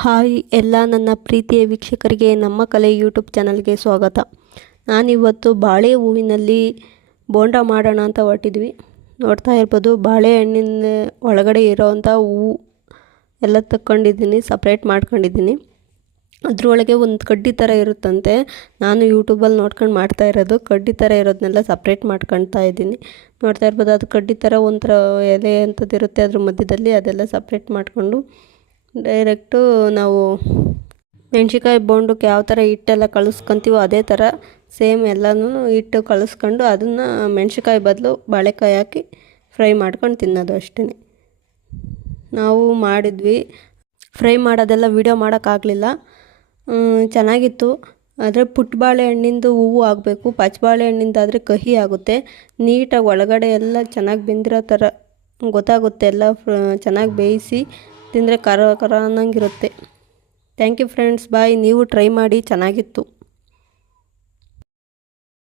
Hi ಎಲ್ಲ ನನ್ನ ಪ್ರೀತಿಯ ವೀಕ್ಷಕರಿಗೆ ನಮ್ಮ ಕಲೆ ಯೂಟ್ಯೂಬ್ ಚಾನಲ್ಗೆ ಸ್ವಾಗತ. ನಾನಿವತ್ತು ಬಾಳೆ ಹೂವಿನಲ್ಲಿ ಬೋಂಡ ಮಾಡೋಣ ಅಂತ ಹೊರಟಿದ್ವಿ. ನೋಡ್ತಾ ಇರ್ಬೋದು, ಬಾಳೆಹಣ್ಣಿನ ಒಳಗಡೆ ಇರೋವಂಥ ಹೂವು ಎಲ್ಲ ತಗೊಂಡಿದ್ದೀನಿ, ಸಪ್ರೇಟ್ ಮಾಡ್ಕೊಂಡಿದ್ದೀನಿ. ಅದರೊಳಗೆ ಒಂದು ಕಡ್ಡಿ ಥರ ಇರುತ್ತಂತೆ. ನಾನು ಯೂಟ್ಯೂಬಲ್ಲಿ ನೋಡ್ಕೊಂಡು ಮಾಡ್ತಾ ಇರೋದು. ಕಡ್ಡಿ ಥರ ಇರೋದನ್ನೆಲ್ಲ ಸಪ್ರೇಟ್ ಮಾಡ್ಕೊಳ್ತಾ ಇದ್ದೀನಿ. ನೋಡ್ತಾ ಇರ್ಬೋದು, ಅದು ಕಡ್ಡಿ ಥರ ಒಂಥರ ಎಲೆ ಅಂಥದ್ದಿರುತ್ತೆ, ಅದ್ರ ಮಧ್ಯದಲ್ಲಿ ಅದೆಲ್ಲ ಸಪ್ರೇಟ್ ಮಾಡಿಕೊಂಡು ಡೈರೆಕ್ಟು ನಾವು ಮೆಣ್ಸಿನ್ಕಾಯಿ ಬೋಂಡಕ್ಕೆ ಯಾವ ಥರ ಹಿಟ್ಟೆಲ್ಲ ಕಲಿಸ್ಕೊತೀವೋ ಅದೇ ಥರ ಸೇಮ್ ಎಲ್ಲನೂ ಹಿಟ್ಟು ಕಲಿಸ್ಕೊಂಡು ಅದನ್ನು ಮೆಣ್ಸಿನ್ಕಾಯಿ ಬದಲು ಬಾಳೆಕಾಯಿ ಹಾಕಿ ಫ್ರೈ ಮಾಡ್ಕೊಂಡು ತಿನ್ನೋದು ಅಷ್ಟೇ. ನಾವು ಮಾಡಿದ್ವಿ. ಫ್ರೈ ಮಾಡೋದೆಲ್ಲ ವೀಡಿಯೋ ಮಾಡೋಕ್ಕಾಗಲಿಲ್ಲ. ಚೆನ್ನಾಗಿತ್ತು. ಆದರೆ ಪುಟ್ಟ ಬಾಳೆಹಣ್ಣಿಂದು ಹೂವು ಆಗಬೇಕು. ಪಚ್ಚ ಬಾಳೆಹಣ್ಣಿಂದಾದರೆ ಕಹಿ ಆಗುತ್ತೆ. ನೀಟಾಗಿ ಒಳಗಡೆ ಎಲ್ಲ ಚೆನ್ನಾಗಿ ಬೆಂದಿರೋ ಥರ ಗೊತ್ತಾಗುತ್ತೆ. ಎಲ್ಲ ಚೆನ್ನಾಗಿ ಬೇಯಿಸಿ ತಿಂದರೆ ಕರ ಕರ ಅನ್ನಂಗಿರುತ್ತೆ. ಥ್ಯಾಂಕ್ ಯು ಫ್ರೆಂಡ್ಸ್, ಬಾಯ್. ನೀವು ಟ್ರೈ ಮಾಡಿ, ಚೆನ್ನಾಗಿತ್ತು.